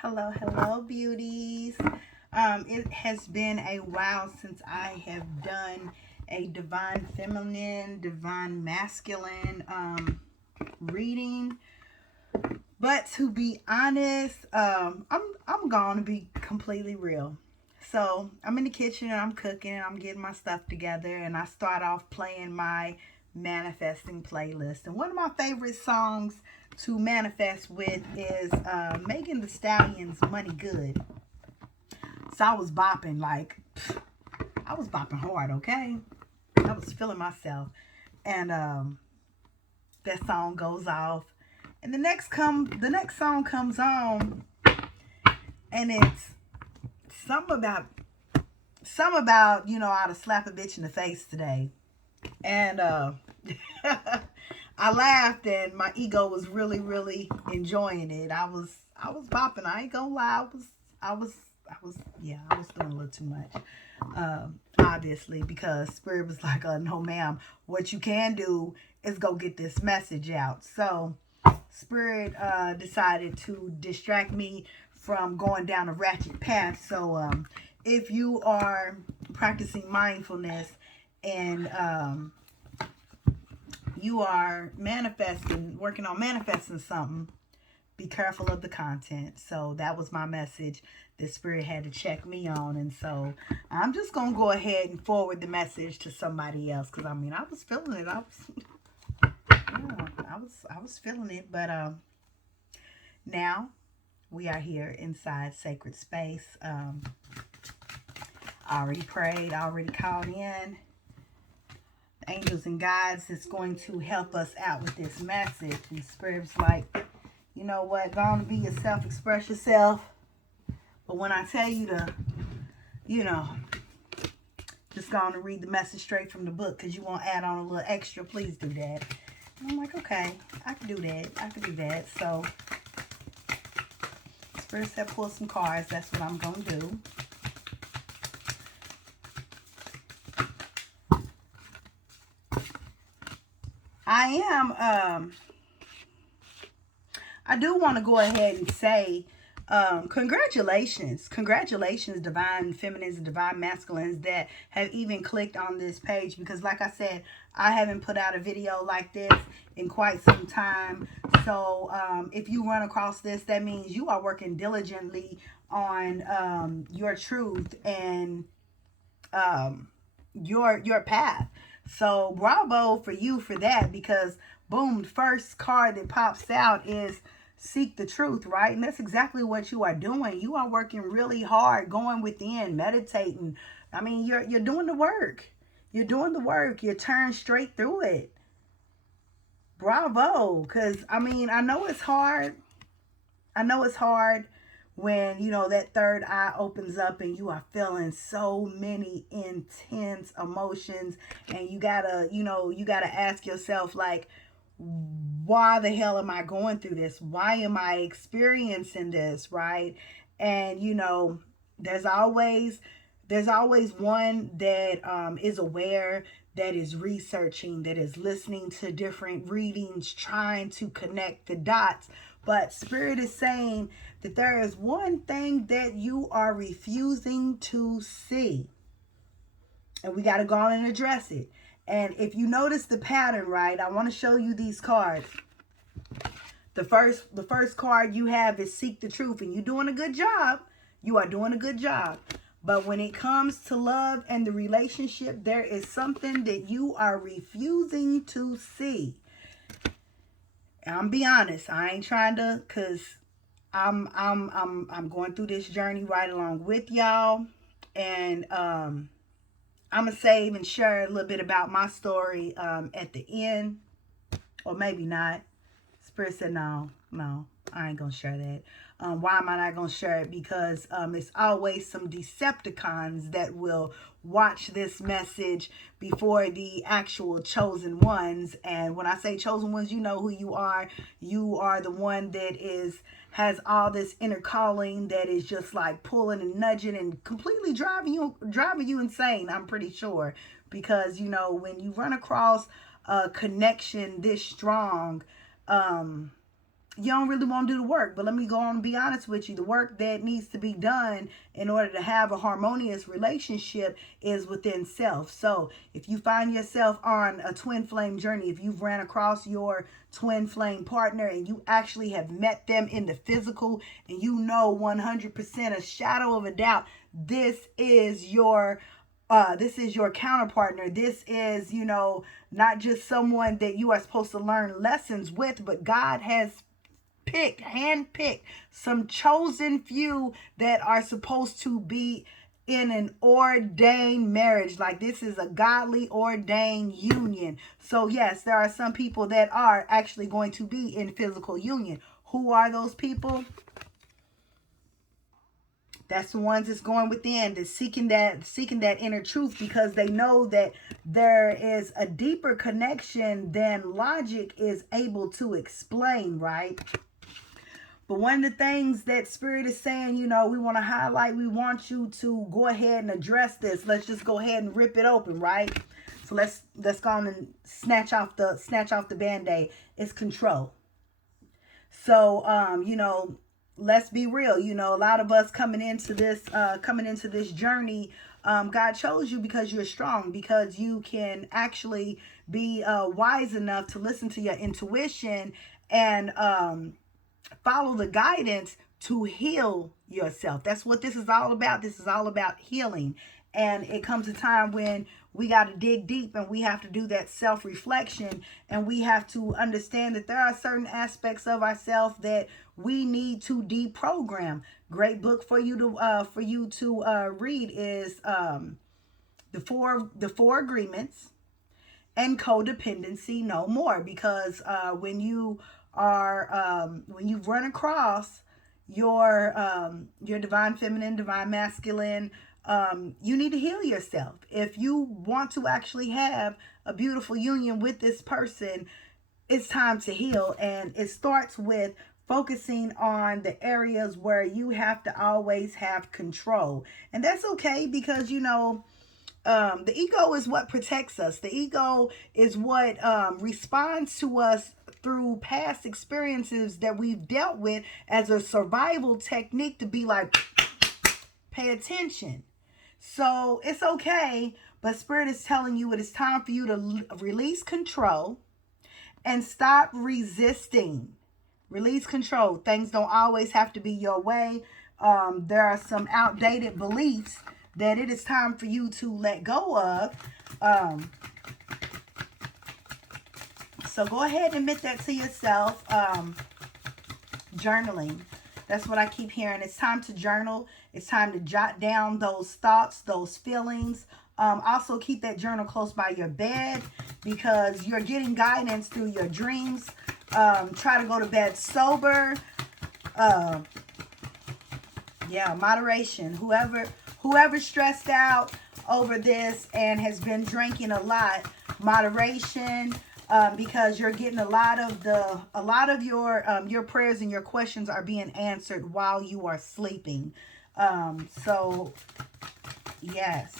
Hello, hello, beauties. It has been a while since I have done a divine feminine, divine masculine reading. But to be honest, I'm going to be completely real. So I'm in the kitchen and I'm cooking and I'm getting my stuff together and I start off playing my manifesting playlist. And one of my favorite songs to manifest with is Megan the Stallion's Money Good. So I was bopping I was bopping hard, okay? I was feeling myself. And that song goes off. And the next song comes on and it's something about how to slap a bitch in the face today. And I laughed and my ego was really, really enjoying it. I was bopping. I ain't gonna lie. I was doing a little too much. Obviously, because Spirit was like, no, ma'am. What you can do is go get this message out. So, Spirit decided to distract me from going down a ratchet path. So, if you are practicing mindfulness and you are working on manifesting something, be careful of the content. So that was my message that Spirit had to check me on. And so I'm just going to go ahead and forward the message to somebody else. Because, I was feeling it. I was feeling it. But now we are here inside Sacred Space. I already prayed. I already called in angels and guides that's going to help us out with this message. And Spirit's like, you know what, go on to be yourself, express yourself. But when I tell you to, just go on and read the message straight from the book because you want to add on a little extra, please do that. And I'm like, okay, I can do that. So, Spirit said pull some cards. That's what I'm going to do. I do want to go ahead and say, congratulations, divine feminines and divine masculines that have even clicked on this page, because like I said, I haven't put out a video like this in quite some time. So if you run across this, that means you are working diligently on your truth and your path. So bravo for you for that, because boom, first card that pops out is seek the truth, right? And that's exactly what you are doing. You are working really hard, going within, meditating. You're doing the work. You're doing the work. You're turned straight through it. Bravo. Because, I know it's hard. I know it's hard when, that third eye opens up and you are feeling so many intense emotions, and you gotta ask yourself, like, why the hell am I going through this? Why am I experiencing this, right? And there's always one that is aware, that is researching, that is listening to different readings, trying to connect the dots. But Spirit is saying that there is one thing that you are refusing to see, and we got to go on and address it. And if you notice the pattern, right, I want to show you these cards. The first card you have is seek the truth, and you're doing a good job. You are doing a good job. But when it comes to love and the relationship, there is something that you are refusing to see. And I'm be honest, I ain't trying to, cause I'm going through this journey right along with y'all, and I'm gonna save and share a little bit about my story at the end, or maybe not. Spirit said no, I ain't gonna share that. Why am I not gonna share it? Because it's always some Decepticons that will watch this message before the actual chosen ones. And when I say chosen ones, you know who you are. You are the one that has all this inner calling that is just like pulling and nudging and completely driving you insane, I'm pretty sure. Because when you run across a connection this strong, you don't really want to do the work. But let me go on and be honest with you. The work that needs to be done in order to have a harmonious relationship is within self. So if you find yourself on a twin flame journey, if you've ran across your twin flame partner and you actually have met them in the physical, and you know 100% a shadow of a doubt, this is your counterpartner. This is, not just someone that you are supposed to learn lessons with, but God has handpicked some chosen few that are supposed to be in an ordained marriage. Like, this is a godly ordained union. So yes, there are some people that are actually going to be in physical union. Who are those people? That's the ones that's going within, that's seeking that inner truth, because they know that there is a deeper connection than logic is able to explain, right? But one of the things that Spirit is saying, we want to highlight, we want you to go ahead and address this. Let's just go ahead and rip it open, right? So let's go on and snatch off the Band-Aid. It's control. So, let's be real. A lot of us coming into this journey, God chose you because you're strong, because you can actually be wise enough to listen to your intuition and follow the guidance to heal yourself. That's what this is all about. This is all about healing. And it comes a time when we got to dig deep, and we have to do that self-reflection, and we have to understand that there are certain aspects of ourselves that we need to deprogram. Great book for you to read is the four agreements and Codependency No More, because when you run across your divine feminine, divine masculine, you need to heal yourself. If you want to actually have a beautiful union with this person, it's time to heal. And it starts with focusing on the areas where you have to always have control. And that's okay, because, the ego is what protects us. The ego is what responds to us through past experiences that we've dealt with as a survival technique to be like, pay attention. So it's okay, but Spirit is telling you it is time for you to release control and stop resisting. Release control. Things don't always have to be your way. There are some outdated beliefs that it is time for you to let go of. So go ahead and admit that to yourself. Journaling. That's what I keep hearing. It's time to journal. It's time to jot down those thoughts, those feelings. Also keep that journal close by your bed, because you're getting guidance through your dreams. Try to go to bed sober. Moderation. Whoever stressed out over this and has been drinking a lot, moderation. Because you're getting a lot of your prayers and your questions are being answered while you are sleeping. So yes,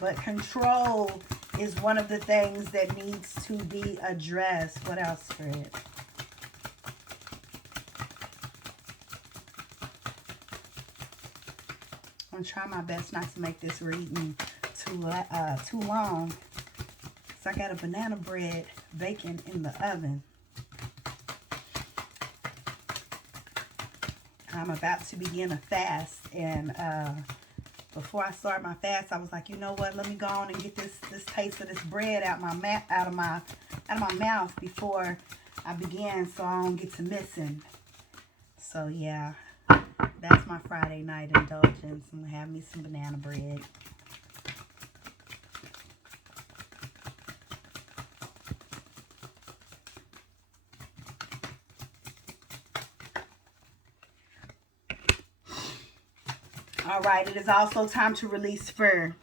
but control is one of the things that needs to be addressed. What else, Spirit? I'm gonna try my best not to make this reading too long. I got a banana bread baking in the oven. I'm about to begin a fast, and before I start my fast, I was like, you know what? Let me go on and get this taste of this bread out of my mouth before I begin, so I don't get to missing. So yeah, that's my Friday night indulgence. I'm gonna have me some banana bread. All right, it is also time to release fear.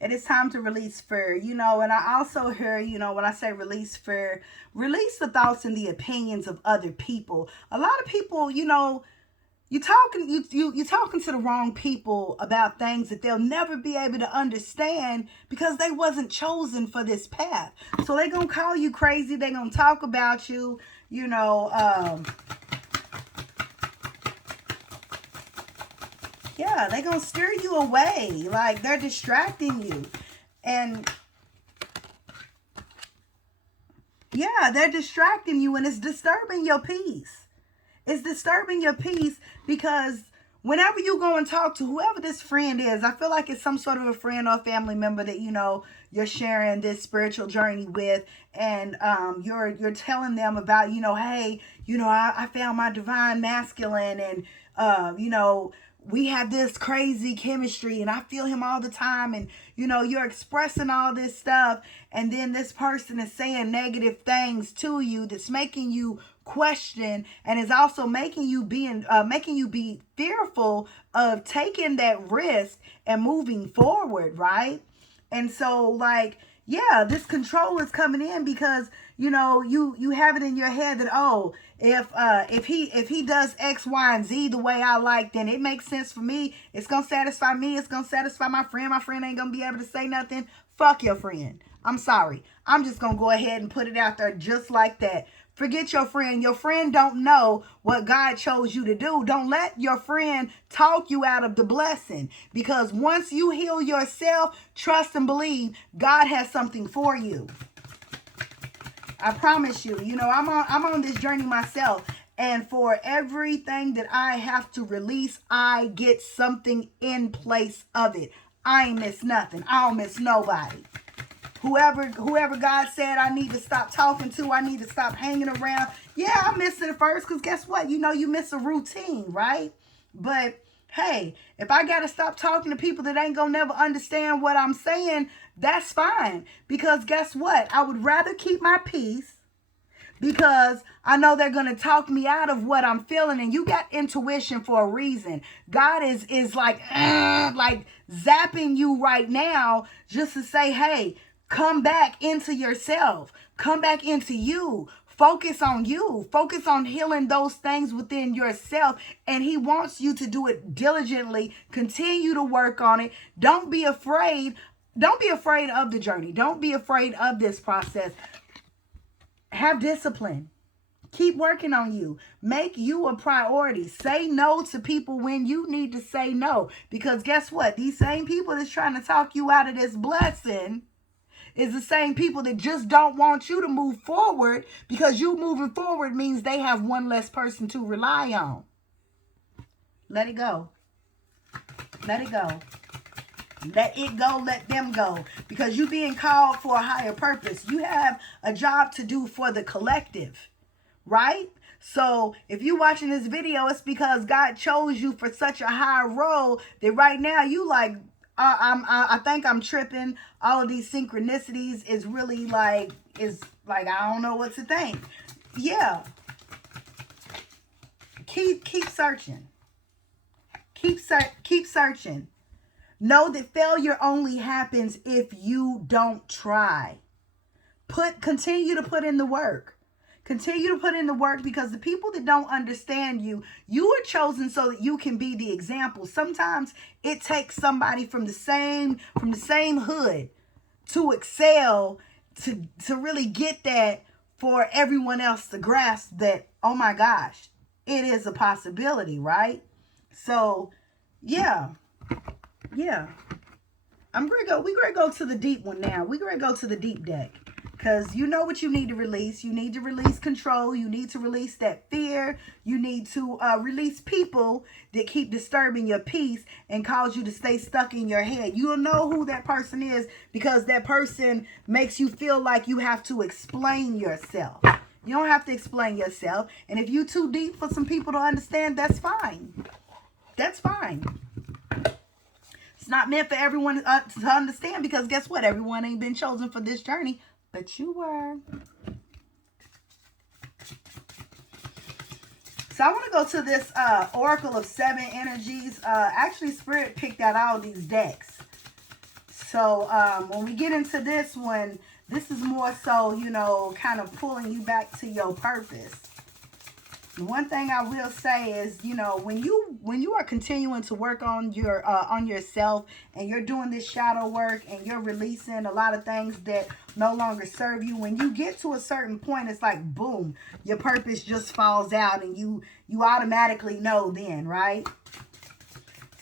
It is time to release fear. And I also hear, when I say release fear, release the thoughts and the opinions of other people. A lot of people, you're talking to the wrong people about things that they'll never be able to understand, because they wasn't chosen for this path. So they're going to call you crazy. They're going to talk about you. you know, yeah, they're going to steer you away. Like, they're distracting you. And yeah, they're distracting you, and it's disturbing your peace. It's disturbing your peace because whenever you go and talk to whoever this friend is, I feel like it's some sort of a friend or family member that, you know, you're sharing this spiritual journey with, and you're telling them about, you know, hey, you know, I found my divine masculine, and you know, we have this crazy chemistry and I feel him all the time, and you know, you're expressing all this stuff, and then this person is saying negative things to you that's making you question, and is also making you be fearful of taking that risk and moving forward, right? And so, like, yeah, this control is coming in because, you know, you have it in your head that, oh, if he does X, Y, and Z the way I like, then it makes sense for me. It's gonna satisfy me. It's gonna satisfy my friend. My friend ain't gonna be able to say nothing. Fuck your friend. I'm sorry. I'm just gonna go ahead and put it out there just like that. Forget your friend. Your friend don't know what God chose you to do. Don't let your friend talk you out of the blessing. Because once you heal yourself, trust and believe God has something for you. I promise you. You know, I'm on this journey myself. And for everything that I have to release, I get something in place of it. I ain't miss nothing. I don't miss nobody. Whoever God said I need to stop talking to, I need to stop hanging around. Yeah, I miss it at first because guess what? You know, you miss a routine, right? But hey, if I got to stop talking to people that ain't going to never understand what I'm saying, that's fine. Because guess what? I would rather keep my peace because I know they're going to talk me out of what I'm feeling. And you got intuition for a reason. God is like zapping you right now just to say, hey, come back into yourself. Come back into you. Focus on you. Focus on healing those things within yourself. And he wants you to do it diligently. Continue to work on it. Don't be afraid. Don't be afraid of the journey. Don't be afraid of this process. Have discipline. Keep working on you. Make you a priority. Say no to people when you need to say no. Because guess what? These same people that's trying to talk you out of this blessing is the same people that just don't want you to move forward, because you moving forward means they have one less person to rely on. Let it go. Let it go. Let it go. Let them go. Because you're being called for a higher purpose. You have a job to do for the collective, right? So if you're watching this video, it's because God chose you for such a high role that right now you like, I think I'm tripping. All of these synchronicities is really like, I don't know what to think. Yeah. Keep searching. Keep searching. Know that failure only happens if you don't try. Continue to put in the work. Continue to put in the work, because the people that don't understand you, you are chosen so that you can be the example. Sometimes it takes somebody from the same hood to excel, to really get that, for everyone else to grasp that, oh my gosh, it is a possibility, right? So, yeah. We're going to go to the deep one now. We're going to go to the deep deck. Because you know what you need to release. You need to release control. You need to release that fear. You need to release people that keep disturbing your peace and cause you to stay stuck in your head. You'll know who that person is, because that person makes you feel like you have to explain yourself. You don't have to explain yourself. And if you're too deep for some people to understand, that's fine. That's fine. It's not meant for everyone to understand, because guess what? Everyone ain't been chosen for this journey. But you were. So I want to go to this Oracle of 7 Energies. Actually, Spirit picked out all these decks. So when we get into this one, this is more so, you know, kind of pulling you back to your purpose. One thing I will say is, you know, when you you are continuing to work on yourself, and you're doing this shadow work, and you're releasing a lot of things that no longer serve you, when you get to a certain point, it's like boom, your purpose just falls out, and you automatically know then, right?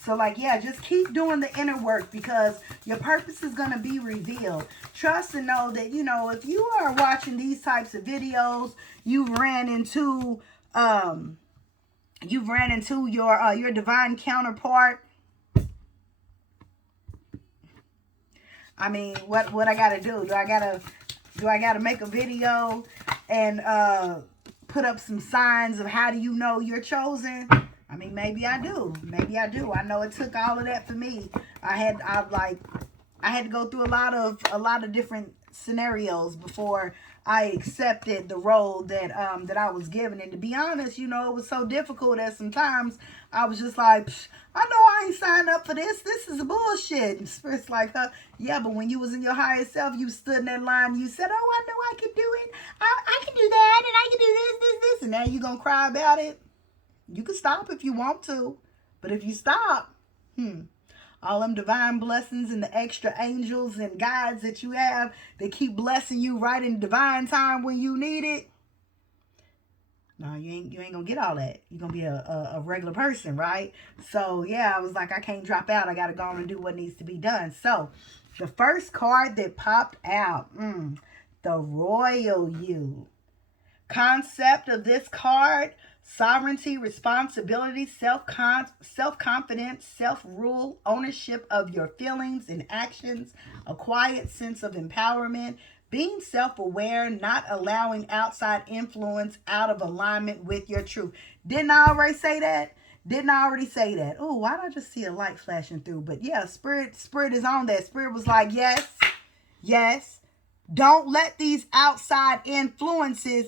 So like, yeah, just keep doing the inner work, because your purpose is going to be revealed. Trust and know that, you know, if you are watching these types of videos, you've ran into your divine counterpart. I mean, what I got to do? Do I got to make a video and put up some signs of how do you know you're chosen? I mean, maybe I do. Maybe I do. I know it took all of that for me. I had to go through a lot of different scenarios before I accepted the role that I was given. And to be honest, you know, it was so difficult that sometimes I was just like, I know I ain't signed up for this. This is bullshit. And Spirit's like, yeah, but when you was in your higher self, you stood in that line, you said, oh, I know I can do it. I can do that, and I can do this, and now you gonna cry about it? You can stop if you want to, but if you stop, all them divine blessings and the extra angels and guides that you have that keep blessing you right in divine time when you need it, no, you ain't gonna get all that. You're gonna be a regular person, right? So yeah, I was like, I can't drop out. I gotta go on and do what needs to be done. So the first card that popped out, the Royal You. Concept of this card: sovereignty, responsibility, self-confidence, self-rule, ownership of your feelings and actions, a quiet sense of empowerment, being self-aware, not allowing outside influence out of alignment with your truth. Didn't I already say that? Oh, why did I just see a light flashing through? But yeah, spirit is on that. Spirit was like, yes. Don't let these outside influences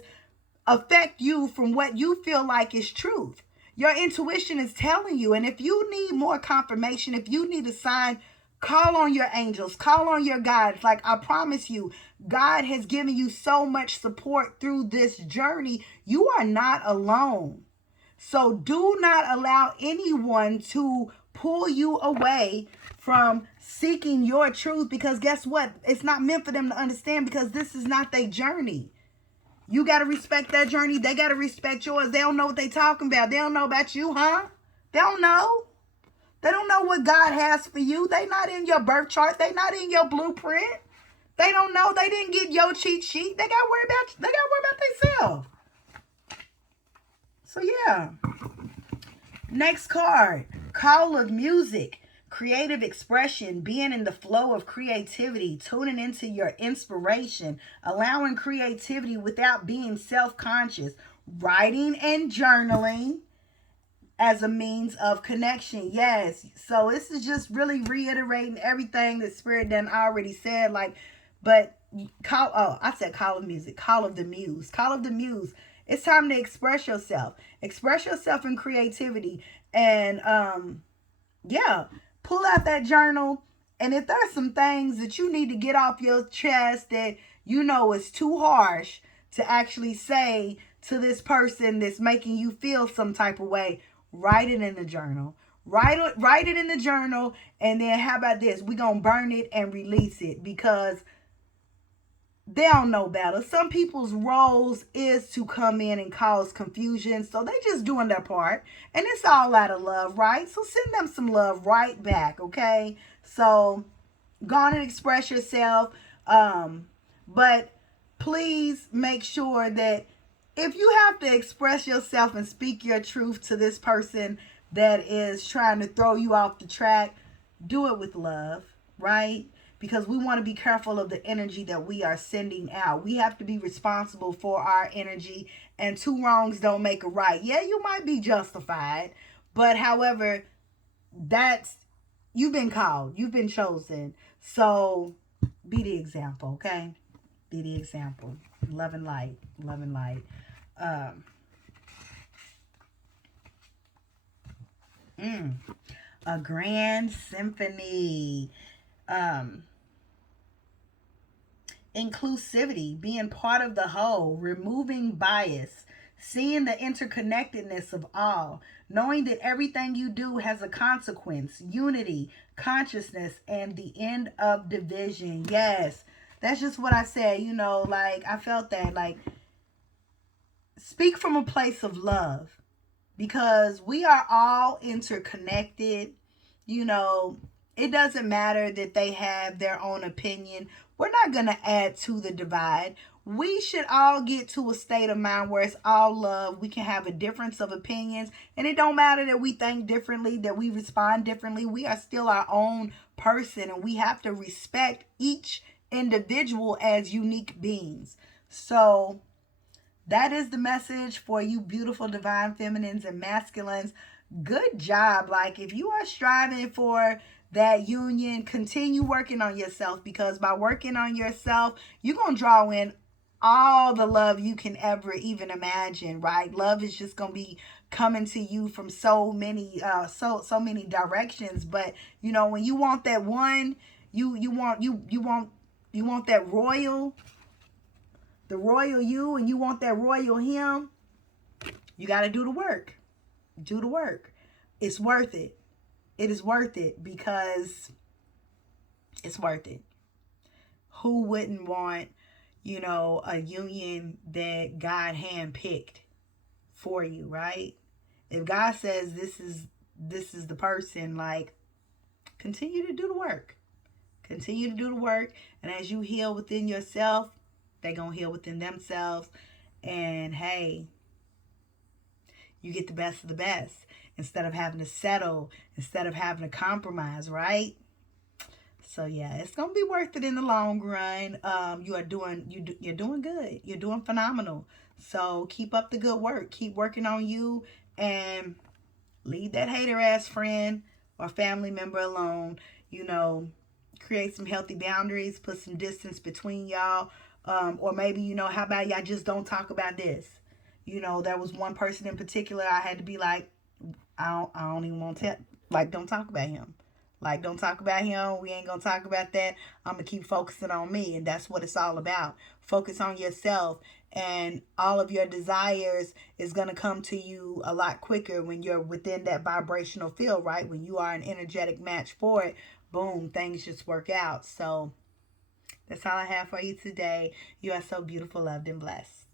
affect you from what you feel like is truth. Your intuition is telling you. And if you need more confirmation, if you need a sign, call on your angels, call on your guides. Like, I promise you, God has given you so much support through this journey. You are not alone. So do not allow anyone to pull you away from seeking your truth, because guess what? It's not meant for them to understand, because this is not their journey. You got to respect that journey. They got to respect yours. They don't know what they talking about. They don't know about you, huh? They don't know. They don't know what God has for you. They not in your birth chart. They not in your blueprint. They don't know. They didn't get your cheat sheet. They got to worry about themselves. So yeah. Next card, Call of Music. Creative expression, being in the flow of creativity, tuning into your inspiration, allowing creativity without being self-conscious, writing and journaling as a means of connection. Yes. So this is just really reiterating everything that Spirit done already said. Like, but I said Call of Music, Call of the Muse, Call of the Muse. It's time to express yourself. Express yourself in creativity. And yeah. Pull out that journal, and if there's some things that you need to get off your chest that you know is too harsh to actually say to this person that's making you feel some type of way, write it in the journal. Write it in the journal, and then how about this? We're going to burn it and release it, because they don't know better. Some people's roles is to come in and cause confusion. So they just doing their part. And it's all out of love, right? So send them some love right back, okay? So go on and express yourself. But please make sure that if you have to express yourself and speak your truth to this person that is trying to throw you off the track, do it with love, right? Because we want to be careful of the energy that we are sending out. We have to be responsible for our energy, and two wrongs don't make a right. Yeah, you might be justified, but however, you've been called, you've been chosen. So be the example, okay? Be the example. Love and light, love and light. A grand symphony. Inclusivity, being part of the whole, removing bias, seeing the interconnectedness of all, knowing that everything you do has a consequence, unity, consciousness, and the end of division. Yes, that's just what I said. Like I felt that. Like, speak from a place of love, because we are all interconnected. You know, it doesn't matter that they have their own opinion. We're not going to add to the divide. We should all get to a state of mind where it's all love. We can have a difference of opinions, and it don't matter that we think differently, that we respond differently. We are still our own person, and we have to respect each individual as unique beings. So, that is the message for you beautiful divine feminines and masculines. Good job. Like, if you are striving for that union, continue working on yourself, because by working on yourself, you're going to draw in all the love you can ever even imagine, right? Love is just going to be coming to you from so many directions. But when you want that one, you want that royal, the royal you, and you want that royal him, you got to do the work. Do the work. It's worth it. It is worth it, because it's worth it. Who wouldn't want, a union that God handpicked for you, right? If God says this is the person, like, continue to do the work. Continue to do the work, and as you heal within yourself, they're going to heal within themselves. And hey, you get the best of the best, instead of having to settle, instead of having to compromise, right? So yeah, it's gonna be worth it in the long run. You're doing good. You're doing phenomenal. So keep up the good work. Keep working on you, and leave that hater ass friend or family member alone. Create some healthy boundaries. Put some distance between y'all. Or maybe, how about y'all just don't talk about this? There was one person in particular I had to be like, I don't even want to tell, like, don't talk about him. Like, don't talk about him. We ain't going to talk about that. I'm going to keep focusing on me. And that's what it's all about. Focus on yourself. And all of your desires is going to come to you a lot quicker when you're within that vibrational field, right? When you are an energetic match for it, boom, things just work out. So that's all I have for you today. You are so beautiful, loved, and blessed.